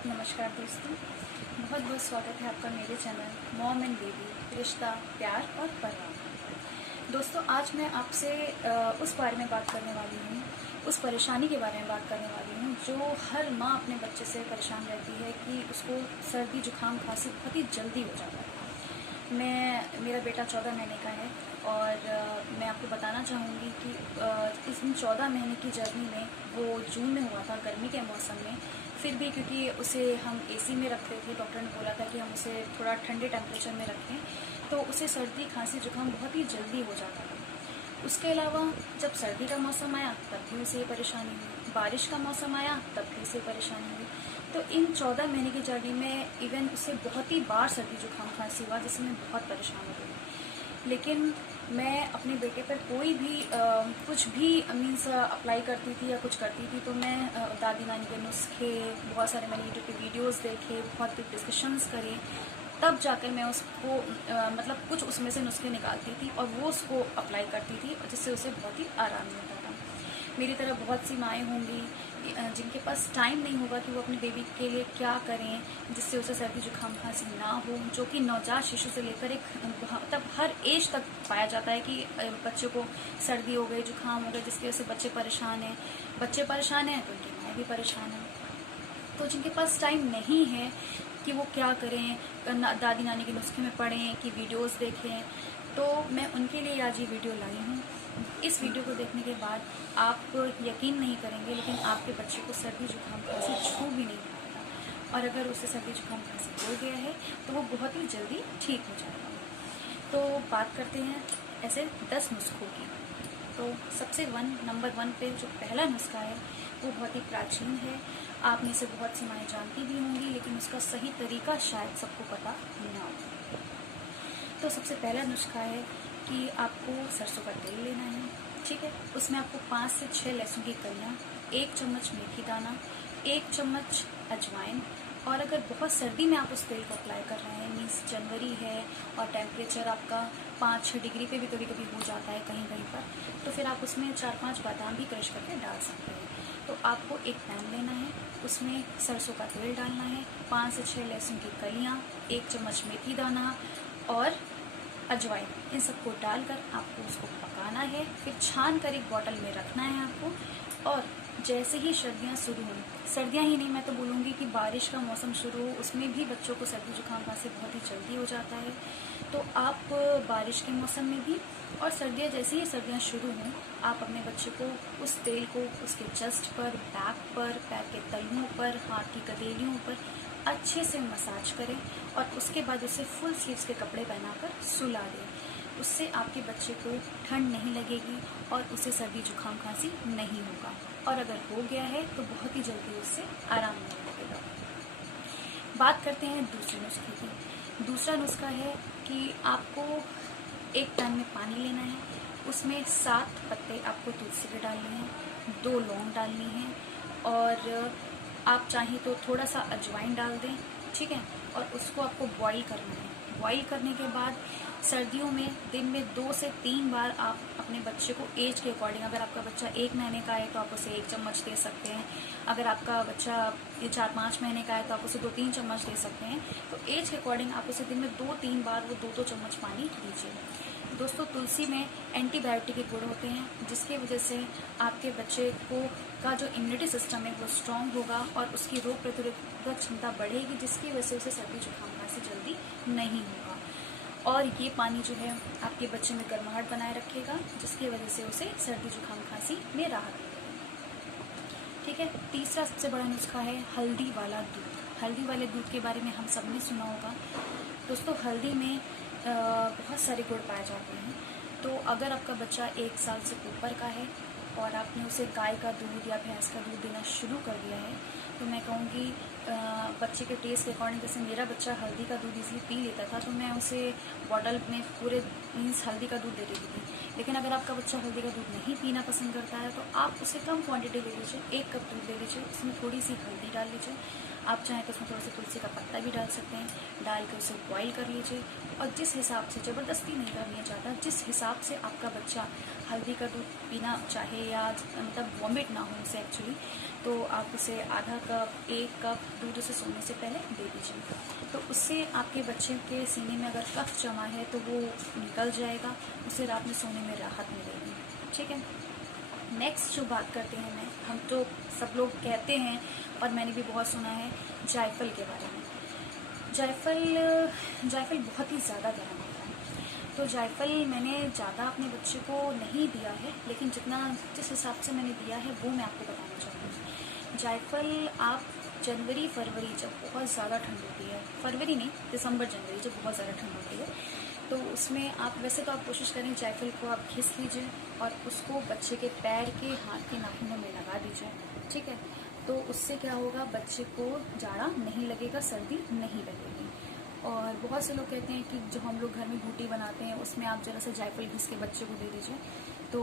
नमस्कार दोस्तों, बहुत बहुत स्वागत है आपका मेरे चैनल मॉम एंड बेबी रिश्ता प्यार और परिवार। दोस्तों, आज मैं आपसे उस बारे में बात करने वाली हूँ, उस परेशानी के बारे में बात करने वाली हूँ जो हर माँ अपने बच्चे से परेशान रहती है कि उसको सर्दी जुकाम खांसी बहुत ही जल्दी हो जाता है। मेरा बेटा 14 महीने का है और मैं आपको बताना चाहूँगी कि इस 14 महीने की जर्नी में वो जून में हुआ था, गर्मी के मौसम में। फिर भी क्योंकि उसे हम एसी में रखते थे, डॉक्टर ने बोला था कि हम उसे थोड़ा ठंडे टेम्परेचर में रखें, तो उसे सर्दी खांसी जुकाम बहुत ही जल्दी हो जाता था। उसके अलावा जब सर्दी का मौसम आया तब भी उसे परेशानी हुई, बारिश का मौसम आया तब भी उसे परेशानी हुई। तो इन 14 महीने की जर्नी में इवन उसे बहुत ही बार सर्दी जुकाम खांसी हुआ, जिससे मैं बहुत परेशान हो गई। लेकिन मैं अपने बेटे पर कोई भी कुछ भी मीन्स अप्लाई करती थी या कुछ करती थी, तो मैं दादी नानी के नुस्खे, बहुत सारे मैंने यूट्यूब पे वीडियोस देखे, बहुत डिस्कशंस करे, तब जाकर मैं उसको मतलब कुछ उसमें से नुस्खे निकालती थी और वो उसको अप्लाई करती थी, और जिससे उसे बहुत ही आराम मिलता था। मेरी तरह बहुत सी माएँ होंगी जिनके पास टाइम नहीं होगा कि वो अपने बेबी के लिए क्या करें जिससे उसे सर्दी जुकाम खांसी ना हो, जो कि नवजात शिशु से लेकर एक तब हर एज तक पाया जाता है कि बच्चे को सर्दी हो गई, जुकाम हो गया, जिसकी वजह से बच्चे परेशान हैं। बच्चे परेशान हैं तो उनकी माएँ भी परेशान हैं। तो जिनके पास टाइम नहीं है कि वो क्या करें, दादी नानी के नुस्खे में पढ़ें कि वीडियोस देखें, तो मैं उनके लिए आज ये वीडियो लाई हूँ। इस वीडियो को देखने के बाद आप यकीन नहीं करेंगे, लेकिन आपके बच्चे को सर्दी जुकाम खांसी छू भी नहीं पाएगा, और अगर उसे सर्दी जुकाम खांसी हो गया है तो वो बहुत ही जल्दी ठीक हो जाएगा। तो बात करते हैं ऐसे 10 नुस्खों की। तो सबसे नंबर 1 पे जो पहला नुस्खा है वो बहुत ही प्राचीन है, आप में से बहुत सी माएँ जानती भी होंगी, लेकिन उसका सही तरीका शायद सबको पता ना हो। तो सबसे पहला नुस्खा है कि आपको सरसों का तेल लेना है, ठीक है। उसमें आपको 5 से 6 लहसुन की कलियाँ, 1 चम्मच मेथी दाना, 1 चम्मच अजवाइन, और अगर बहुत सर्दी में आप उस तेल को अप्लाई कर रहे हैं, मीन्स जनवरी है और टेम्परेचर आपका 5-6 डिग्री पे भी कभी कभी हो जाता है कहीं कहीं पर, तो फिर आप उसमें 4-5 बादाम भी क्रश करके डाल सकते हैं। तो आपको एक पैन लेना है, उसमें सरसों का तेल डालना है, 5 से 6 लहसुन की कलियाँ, 1 चम्मच मेथी दाना और अजवाइन, इन सबको डालकर आपको उसको पकाना है। फिर छान कर एक बॉटल में रखना है आपको। और जैसे ही सर्दियाँ शुरू हों, सर्दियाँ ही नहीं, मैं तो बोलूँगी कि बारिश का मौसम शुरू हो, उसमें भी बच्चों को सर्दी जुकाम खांसी बहुत ही जल्दी हो जाता है। तो आप बारिश के मौसम में भी और सर्दियाँ सर्दियाँ शुरू हों, आप अपने बच्चे को उस तेल को उसके चेस्ट पर, बैक पर, पैर के तलुओं पर, हाथ की कदेलियों पर अच्छे से मसाज करें और उसके बाद उसे फुल स्लीव्स के कपड़े पहनाकर सुला दें। उससे आपके बच्चे को ठंड नहीं लगेगी और उसे सर्दी जुकाम खांसी नहीं होगा, और अगर हो गया है तो बहुत ही जल्दी उससे आराम मिलने लगेगा। बात करते हैं दूसरे नुस्खे की। दूसरा नुस्खा है कि आपको एक पैन में पानी लेना है, उसमें 7 पत्ते आपको तुलसी के डालने हैं, 2 लौंग डालनी है, और आप चाहें तो थोड़ा सा अजवाइन डाल दें, ठीक है। और उसको आपको बॉईल करना है। बॉईल करने के बाद सर्दियों में दिन में 2 से 3 बार आप अपने बच्चे को एज के अकॉर्डिंग, अगर आपका बच्चा 1 महीने का है तो आप उसे 1 चम्मच दे सकते हैं, अगर आपका बच्चा 4-5 महीने का है तो आप उसे 2-3 चम्मच दे सकते हैं। तो एज के अकॉर्डिंग आप उसे दिन में 2-3 बार वो 2-2 चम्मच पानी दीजिए। दोस्तों, तुलसी में एंटीबायोटिक के गुण होते हैं, जिसकी वजह से आपके बच्चे को का जो इम्यूनिटी सिस्टम है वो स्ट्रांग होगा और उसकी रोग प्रतिरोधक क्षमता बढ़ेगी, जिसकी वजह से उसे सर्दी जुकाम खांसी जल्दी नहीं होगा। और ये पानी जो है आपके बच्चे में गर्माहट बनाए रखेगा, जिसकी वजह से उसे सर्दी जुकाम खांसी में राहत मिलेगी, ठीक है। तीसरा सबसे बड़ा नुस्खा है हल्दी वाला दूध। हल्दी वाले दूध के बारे में हम सब ने सुना होगा। दोस्तों, हल्दी में बहुत सारे गुण पाए जाते हैं। तो अगर आपका बच्चा 1 साल से ऊपर का है और आपने उसे गाय का दूध या भैंस का दूध देना शुरू कर दिया है, तो मैं कहूँगी बच्चे के टेस्ट के अकॉर्डिंग, जैसे मेरा बच्चा हल्दी का दूध इजीली पी लेता था, तो मैं उसे बॉटल में पूरे मीन्स हल्दी का दूध दे देती थी। लेकिन अगर आपका बच्चा हल्दी का दूध नहीं पीना पसंद करता है तो आप उसे कम क्वांटिटी दे लीजिए, 1 कप दूध दे लीजिए, उसमें थोड़ी सी हल्दी डाल लीजिए, आप चाहें तो उसमें थोड़ा सा तुलसी का पत्ता भी डाल सकते हैं, डाल के उसे बॉईल कर लीजिए। और जिस हिसाब से, ज़बरदस्ती नहीं करनी चाहता, जिस हिसाब से आपका बच्चा हल्दी का दूध पीना चाहे या मतलब वॉमिट ना हो उसे एक्चुअली, तो आप उसे आधा कप 1 कप दूध उसे सोने से पहले दे दीजिए। तो उससे आपके बच्चे के सीने में अगर कफ जमा है तो वो निकल जाएगा, उसे रात में सोने में राहत मिलेगी। ठीक है। नेक्स्ट जो बात करते हैं हम तो सब लोग कहते हैं और मैंने भी बहुत सुना है जायफल के बारे में। जायफल बहुत ही ज़्यादा गर्म होता है। तो जायफल मैंने ज़्यादा अपने बच्चे को नहीं दिया है, लेकिन जिस हिसाब से मैंने दिया है वो मैं आपको बताना चाहती हूँ। जायफल आप जनवरी फरवरी जब बहुत ज़्यादा ठंड होती है, फरवरी नहीं दिसंबर जनवरी जब बहुत ज़्यादा ठंड होती है, तो उसमें आप वैसे तो आप कोशिश करें जायफल को आप घिस लीजिए और उसको बच्चे के पैर के हाथ के नाखूनों में लगा दीजिए। ठीक है। तो उससे क्या होगा, बच्चे को जाड़ा नहीं लगेगा, सर्दी नहीं लगेगी। और बहुत से लोग कहते हैं कि जो हम लोग घर में घूटी बनाते हैं उसमें आप जरा सा जायफल घिस के बच्चे को दे दीजिए। तो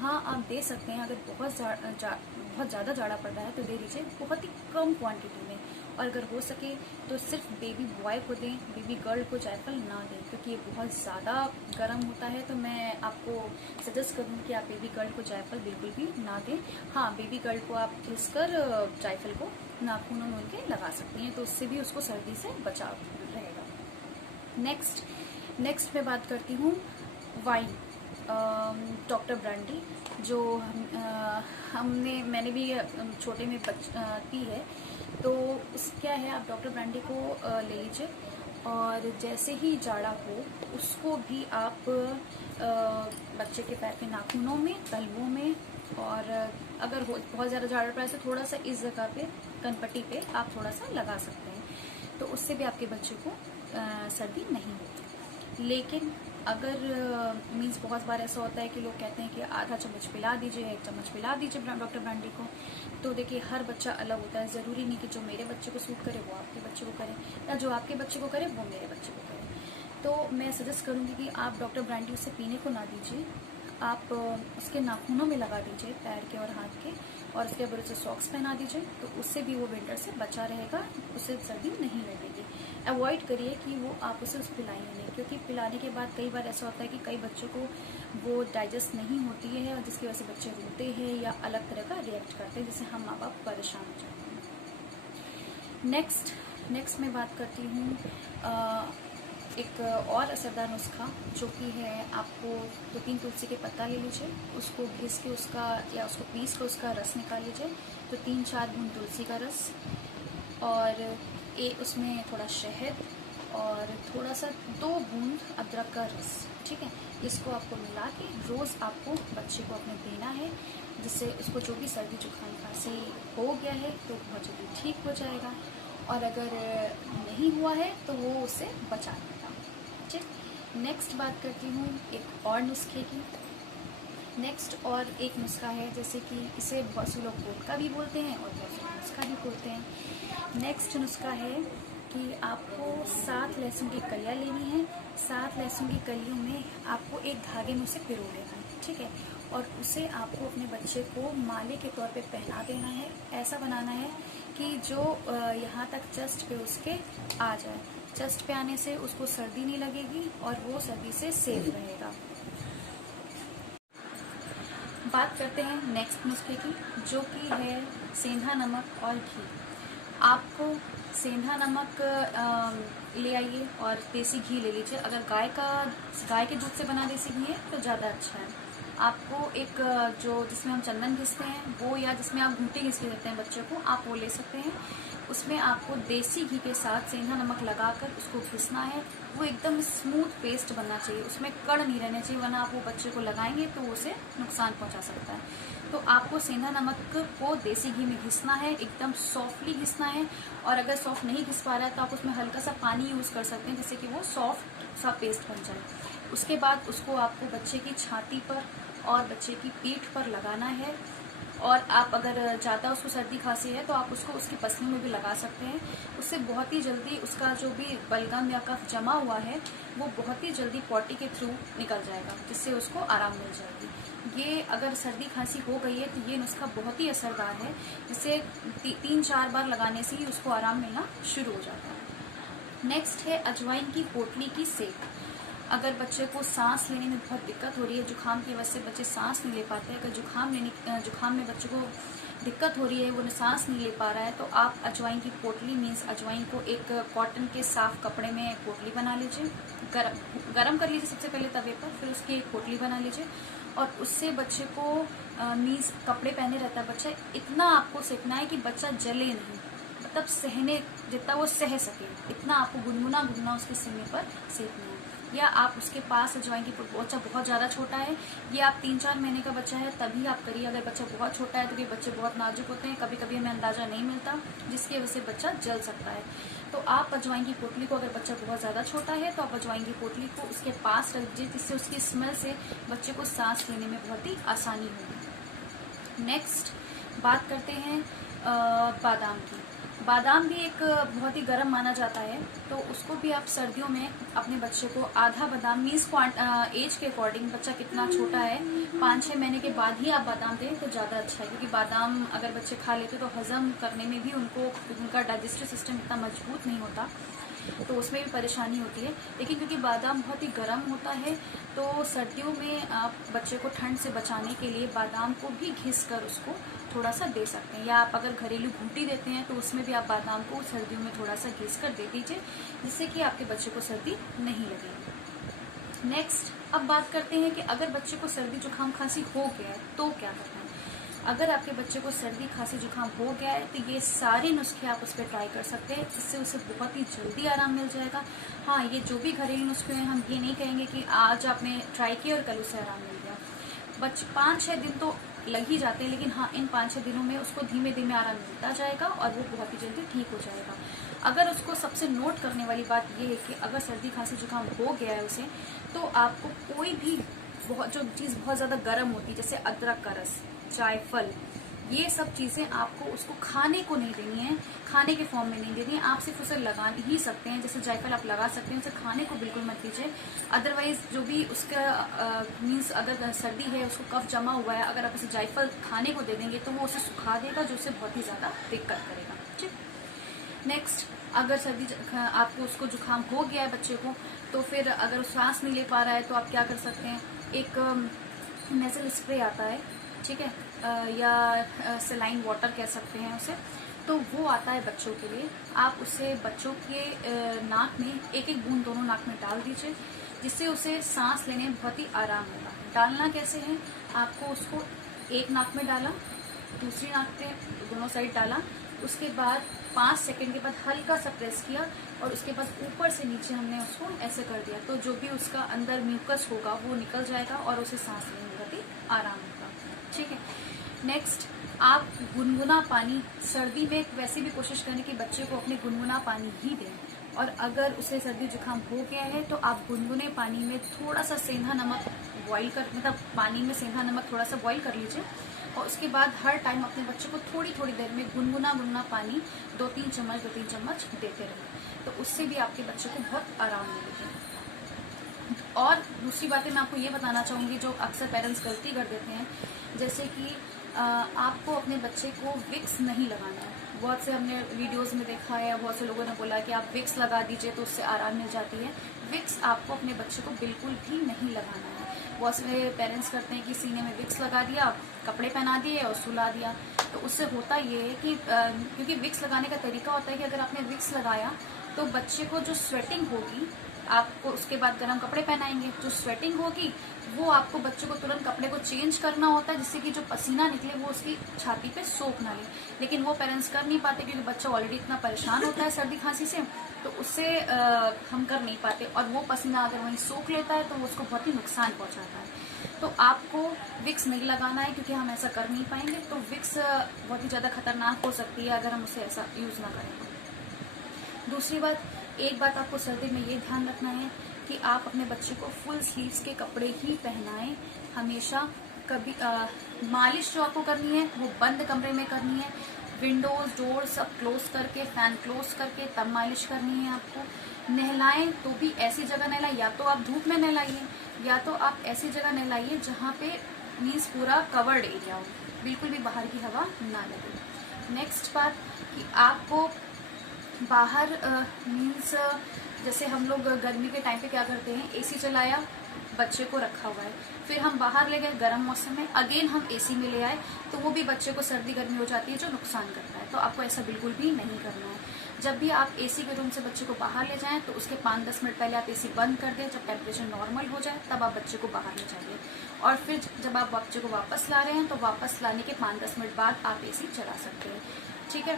हाँ, आप दे सकते हैं। अगर बहुत ज़्यादा जाड़ा पड़ रहा है तो दे दीजिए, बहुत ही कम क्वांटिटी में। और अगर हो सके तो सिर्फ बेबी बॉय को दें, बेबी गर्ल को जायफल ना दें, क्योंकि ये बहुत ज़्यादा गर्म होता है। तो मैं आपको सजेस्ट करूँगी कि आप बेबी गर्ल को जायफल बिल्कुल भी ना दें। हाँ, बेबी गर्ल को आप घिसकर जायफल को नाखूनों में उनके लगा सकती हैं, तो उससे भी उसको सर्दी से बचाव रहेगा। नेक्स्ट मैं बात करती हूँ वाइन, डॉक्टर ब्रांडी, जो मैंने भी छोटे में पी है। तो क्या है, आप डॉक्टर ब्रांडी को ले लीजिए और जैसे ही जाड़ा हो उसको भी आप बच्चे के पैर के नाखूनों में, तलवों में, और अगर बहुत ज़्यादा जाड़ा पड़ा है तो थोड़ा सा इस जगह पे, कनपट्टी पे आप थोड़ा सा लगा सकते हैं। तो उससे भी आपके बच्चे को सर्दी नहीं होती। लेकिन अगर मीन्स बहुत बार ऐसा होता है कि लोग कहते हैं कि आधा चम्मच पिला दीजिए, 1 चम्मच पिला दीजिए डॉक्टर ब्रांडी को। तो देखिए, हर बच्चा अलग होता है, ज़रूरी नहीं कि जो मेरे बच्चे को सूट करे वो आपके बच्चे को करे, या जो आपके बच्चे को करे वो मेरे बच्चे को करे। तो मैं सजेस्ट करूँगी कि आप डॉक्टर ब्रांडी उसे पीने को ना दीजिए, आप उसके नाखूनों में लगा दीजिए, पैर के और हाथ के, और उसके बाद उसे सॉक्स पहना दीजिए। तो उससे भी वो विंटर से बचा रहेगा, उसे सर्दी नहीं लगेगी। अवॉइड करिए कि वो आप उसे पिलाइए नहीं, क्योंकि पिलाने के बाद कई बार ऐसा होता है कि कई बच्चों को वो डाइजेस्ट नहीं होती है, और जिसकी वजह से बच्चे रोते हैं या अलग तरह का रिएक्ट करते हैं, जिससे हम माँ बाप परेशान हो जाते हैं। नेक्स्ट मैं बात करती हूँ एक और असरदार नुस्खा, जो कि है, आपको 2-3 तुलसी के पत्ता ले लीजिए, उसको घिस के उसको पीस कर उसका रस निकाल लीजिए। तो 3-4 बूंद तुलसी का रस, और उसमें थोड़ा शहद, और थोड़ा सा 2 बूंद अदरक का रस। ठीक है। इसको आपको मिला के रोज़ आपको बच्चे को अपने देना है, जिससे उसको जो भी सर्दी जुकाम खांसी हो गया है तो बहुत जल्दी ठीक हो जाएगा, और अगर नहीं हुआ है तो वो उससे बचा लेगा। ठीक। नेक्स्ट बात करती हूँ एक और नुस्खे की। और एक नुस्खा है, जैसे कि इसे बहुत से लोग पोटका भी बोलते हैं और बहुत से नुस्खा भी बोलते हैं। नेक्स्ट नुस्खा है कि आपको 7 लहसुन की कलियाँ लेनी है। 7 लहसुन की कलियों में आपको एक धागे में उसे पिरो लेना है। ठीक है। और उसे आपको अपने बच्चे को माले के तौर पे पहना देना है। ऐसा बनाना है कि जो यहाँ तक चेस्ट पे उसके आ जाए। चेस्ट पे आने से उसको सर्दी नहीं लगेगी और वो सर्दी से सेफ रहेगा। बात करते हैं नेक्स्ट नुस्खे की, जो कि है सेंधा नमक और घी। आपको सेंधा नमक ले आइए और देसी घी ले लीजिए। अगर गाय के दूध से बना देसी घी है तो ज़्यादा अच्छा है। आपको एक जो जिसमें हम चंदन घिसते हैं वो, या जिसमें आप घूंटी घिस के देते हैं बच्चे को, आप वो ले सकते हैं। उसमें आपको देसी घी के साथ सेंधा नमक लगाकर उसको घिसना है। वो एकदम स्मूथ पेस्ट बनना चाहिए, उसमें कण नहीं रहने चाहिए, वरना आप वो बच्चे को लगाएंगे तो उसे नुकसान पहुंचा सकता है। तो आपको सेंधा नमक को देसी घी में घिसना है, एकदम सॉफ्टली घिसना है। और अगर सॉफ्ट नहीं घिस पा रहा है तो आप उसमें हल्का सा पानी यूज़ कर सकते हैं, जिससे कि वो सॉफ्ट सा पेस्ट बन जाए। उसके बाद उसको आपको बच्चे की छाती पर और बच्चे की पीठ पर लगाना है। और आप अगर ज़्यादा उसको सर्दी खांसी है तो आप उसको उसकी पसली में भी लगा सकते हैं। उससे बहुत ही जल्दी उसका जो भी बलगम या कफ जमा हुआ है वो बहुत ही जल्दी पॉटी के थ्रू निकल जाएगा, जिससे उसको आराम मिल जाएगी। ये अगर सर्दी खांसी हो गई है तो ये नुस्खा बहुत ही असरदार है, जिससे 3-4 बार लगाने से ही उसको आराम मिलना शुरू हो जाता है। नेक्स्ट है अजवाइन की पोटली की सेक। अगर बच्चे को सांस लेने में बहुत दिक्कत हो रही है, जुकाम की वजह से बच्चे सांस नहीं ले पाते हैं, अगर जुकाम में बच्चे को दिक्कत हो रही है, वो सांस नहीं ले पा रहा है, तो आप अजवाइन की पोटली मीन्स अजवाइन को एक कॉटन के साफ कपड़े में पोटली बना लीजिए, गरम कर लीजिए सबसे पहले तवे पर, फिर उसकी एक पोटली बना लीजिए और उससे बच्चे को मीन्स कपड़े पहने रहता है बच्चा, इतना आपको सेकना है कि बच्चा जले नहीं, मतलब सहने जितना वो सह सके इतना आपको गुनगुना गुनगुना उसके सीने पर सेकना है। या आप उसके पास अजवाइन की बच्चा बहुत ज़्यादा छोटा है, ये आप 3-4 महीने का बच्चा है तभी आप करिए। अगर बच्चा बहुत छोटा है तो ये बच्चे बहुत नाजुक होते हैं, कभी कभी हमें अंदाज़ा नहीं मिलता, जिसकी वजह से बच्चा जल सकता है। तो आप अजवाइन की पोटली को, अगर बच्चा बहुत ज़्यादा छोटा है तो आप अजवाइन की पोटली को उसके पास रख दीजिए, जिससे उसकी स्मेल से बच्चे को सांस लेने में बहुत ही आसानी होगी। नेक्स्ट बात करते हैं बादाम की। बादाम भी एक बहुत ही गर्म माना जाता है, तो उसको भी आप सर्दियों में अपने बच्चे को आधा बादाम मीन्स एज के अकॉर्डिंग, बच्चा कितना छोटा है 5-6 महीने के बाद ही आप बादाम दें तो ज़्यादा अच्छा है, क्योंकि बादाम अगर बच्चे खा लेते तो हजम करने में भी उनका डाइजेस्टिव सिस्टम इतना मजबूत नहीं होता, तो उसमें भी परेशानी होती है। लेकिन क्योंकि बादाम बहुत ही गर्म होता है, तो सर्दियों में आप बच्चे को ठंड से बचाने के लिए बादाम को भी घिस कर उसको थोड़ा सा दे सकते हैं, या आप अगर घरेलू घूंटी देते हैं तो उसमें भी आप बादाम को सर्दियों में थोड़ा सा घिस कर दे दीजिए, जिससे कि आपके बच्चे को सर्दी नहीं लगेगी। नेक्स्ट अब बात करते हैं कि अगर बच्चे को सर्दी जुकाम खांसी हो गया है तो क्या करना है। अगर आपके बच्चे को सर्दी खांसी जुकाम हो गया है तो ये सारे नुस्खे आप उस पर ट्राई कर सकते हैं, जिससे उसे बहुत ही जल्दी आराम मिल जाएगा। हाँ, ये जो भी घरेलू नुस्खे हैं हम ये नहीं कहेंगे कि आज आपने ट्राई किया और कल उसे आराम मिल गया। 5-6 दिन तो लग ही जाते हैं, लेकिन हाँ इन 5-6 दिनों में उसको धीमे धीमे आराम मिलता जाएगा और वो बहुत ही जल्दी ठीक हो जाएगा। अगर उसको सबसे नोट करने वाली बात ये है कि अगर सर्दी खांसी जुकाम हो गया है उसे, तो आपको कोई भी जो चीज़ बहुत ज़्यादा गर्म होती है, जैसे अदरक का रस, जायफल, ये सब चीज़ें आपको उसको खाने को नहीं देनी है, खाने के फॉर्म में नहीं देनी है, आप सिर्फ उसे लगा ही सकते हैं। जैसे जायफल आप लगा सकते हैं, उसे खाने को बिल्कुल मत दीजिए। अदरवाइज जो भी उसका मीन्स अगर सर्दी है, उसको कफ जमा हुआ है, अगर आप उसे जायफल खाने को दे देंगे तो वो उसे सुखा देगा, जो उसे बहुत ही ज़्यादा दिक्कत करेगा। ठीक, नेक्स्ट अगर सर्दी आपको उसको जुकाम हो गया है बच्चे को, तो फिर अगर सांस नहीं ले पा रहा है तो आप क्या कर सकते हैं, एक नेजल स्प्रे आता है, ठीक है, या सलाइन वाटर कह सकते हैं उसे, तो वो आता है बच्चों के लिए। आप उसे बच्चों के नाक में एक बूंद दोनों नाक में डाल दीजिए, जिससे उसे सांस लेने में बहुत ही आराम होगा। डालना कैसे है, आपको उसको एक नाक में डाला, दूसरी नाक पे दोनों साइड डाला, उसके बाद 5 सेकंड के बाद हल्का सा प्रेस किया और उसके बाद ऊपर से नीचे हमने उसको ऐसे कर दिया, तो जो भी उसका अंदर म्यूकस होगा वो निकल जाएगा और उसे सांस लेने में बहुत ही आराम होगा। ठीक है, नेक्स्ट आप गुनगुना पानी, सर्दी में वैसे भी कोशिश करें कि बच्चे को अपने गुनगुना पानी ही दें, और अगर उसे सर्दी जुकाम हो गया है तो आप गुनगुने पानी में थोड़ा सा सेंधा नमक बॉईल कर, मतलब पानी में सेंधा नमक थोड़ा सा बॉईल कर लीजिए, और उसके बाद हर टाइम अपने बच्चे को थोड़ी थोड़ी देर में गुनगुना पानी 2-3 चम्मच देते रहें, तो उससे भी आपके बच्चे को बहुत आराम मिलेगा। और दूसरी बातें मैं आपको ये बताना चाहूँगी जो अक्सर पेरेंट्स गलती कर देते हैं, जैसे कि आपको अपने बच्चे को विक्स नहीं लगाना है। बहुत से हमने वीडियोस में देखा है, बहुत से लोगों ने बोला कि आप विक्स लगा दीजिए तो उससे आराम मिल जाती है। विक्स आपको अपने बच्चे को बिल्कुल भी नहीं लगाना है। बहुत से पेरेंट्स करते हैं कि सीने में विक्स लगा दिया, कपड़े पहना दिए और सुला दिया, तो उससे होता ये है कि क्योंकि विक्स लगाने का तरीका होता है कि अगर आपने विक्स लगाया तो बच्चे को जो स्वेटिंग होगी, आपको उसके बाद गर्म कपड़े पहनाएंगे, जो स्वेटिंग होगी वो आपको बच्चे को तुरंत कपड़े को चेंज करना होता है, जिससे कि जो पसीना निकले वो उसकी छाती पे सोख ना ले। लेकिन वो पेरेंट्स कर नहीं पाते क्योंकि बच्चा ऑलरेडी इतना परेशान होता है सर्दी खांसी से, तो उससे हम कर नहीं पाते, और वो पसीना अगर वहीं सोख लेता है तो वो उसको बहुत ही नुकसान पहुंचाता है। तो आपको विक्स नहीं लगाना है, क्योंकि हम ऐसा कर नहीं पाएंगे, तो विक्स बहुत ही ज़्यादा खतरनाक हो सकती है अगर हम उसे ऐसा यूज़ ना करें। दूसरी बात, एक बात आपको सर्दी में ये ध्यान रखना है कि आप अपने बच्चे को फुल स्लीव्स के कपड़े ही पहनाएं हमेशा। कभी मालिश जो आपको करनी है वो बंद कमरे में करनी है, विंडोज डोर सब क्लोज करके, फैन क्लोज करके तब मालिश करनी है आपको। नहलाएं तो भी ऐसी जगह नहलाएं, या तो आप धूप में नहलाइए या तो आप ऐसी जगह नहलाइए जहाँ पे मीन्स पूरा कवर्ड एरिया हो, बिल्कुल भी बाहर की हवा ना लगे। नेक्स्ट बात कि आपको बाहर मीन्स जैसे हम लोग गर्मी के टाइम पे क्या करते हैं, एसी चलाया, बच्चे को रखा हुआ है, फिर हम बाहर ले गए गर्म मौसम में, अगेन हम एसी में ले आए, तो वो भी बच्चे को सर्दी गर्मी हो जाती है जो नुकसान करता है। तो आपको ऐसा बिल्कुल भी नहीं करना है। जब भी आप एसी के रूम से बच्चे को बाहर ले जाएं तो उसके 5-10 मिनट पहले आप एसी बंद कर दें। जब टेम्परेचर नॉर्मल हो जाए तब आप बच्चे को बाहर ले जाइए, और फिर जब आप बच्चे को वापस ला रहे हैं तो वापस लाने के 5-10 मिनट बाद आप एसी चला सकते हैं। ठीक है,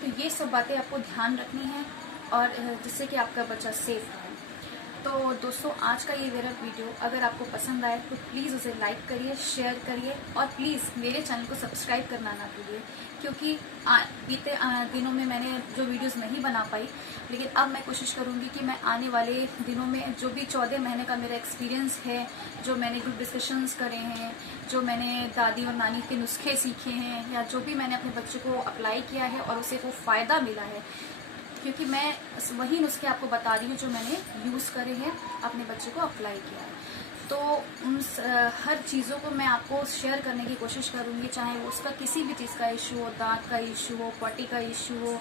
तो ये सब बातें आपको ध्यान रखनी है, और जिससे कि आपका बच्चा सेफ रहे। तो दोस्तों, आज का ये मेरा वीडियो अगर आपको पसंद आए तो प्लीज़ उसे लाइक करिए, शेयर करिए, और प्लीज़ मेरे चैनल को सब्सक्राइब करना ना भूलिए, क्योंकि बीते दिनों में मैंने जो वीडियोस नहीं बना पाई, लेकिन अब मैं कोशिश करूंगी कि मैं आने वाले दिनों में जो भी 14 महीने का मेरा एक्सपीरियंस है, जो मैंने ग्रुप डिस्कशंस करे हैं, जो मैंने दादी और नानी के नुस्खे सीखे हैं, या जो भी मैंने अपने बच्चे को अप्लाई किया है और उसे वो फ़ायदा मिला है, क्योंकि मैं वही नुस्खे आपको बता रही हूँ जो मैंने यूज़ करे हैं, अपने बच्चे को अप्लाई किया है। तो उन हर चीज़ों को मैं आपको शेयर करने की कोशिश करूँगी, चाहे वो उसका किसी भी चीज़ का इशू हो, दांत का इशू हो, पॉटी का इशू हो,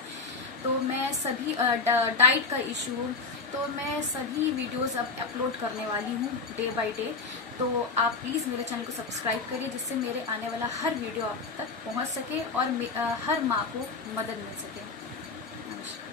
तो मैं सभी डाइट का इशू हो, तो मैं सभी वीडियोस अब अपलोड करने वाली हूँ डे बाय डे। तो आप प्लीज़ मेरे चैनल को सब्सक्राइब करिए, जिससे मेरे आने वाला हर वीडियो आप तक पहुँच सके और हर माँ को मदद मिल सके। नमस्कार।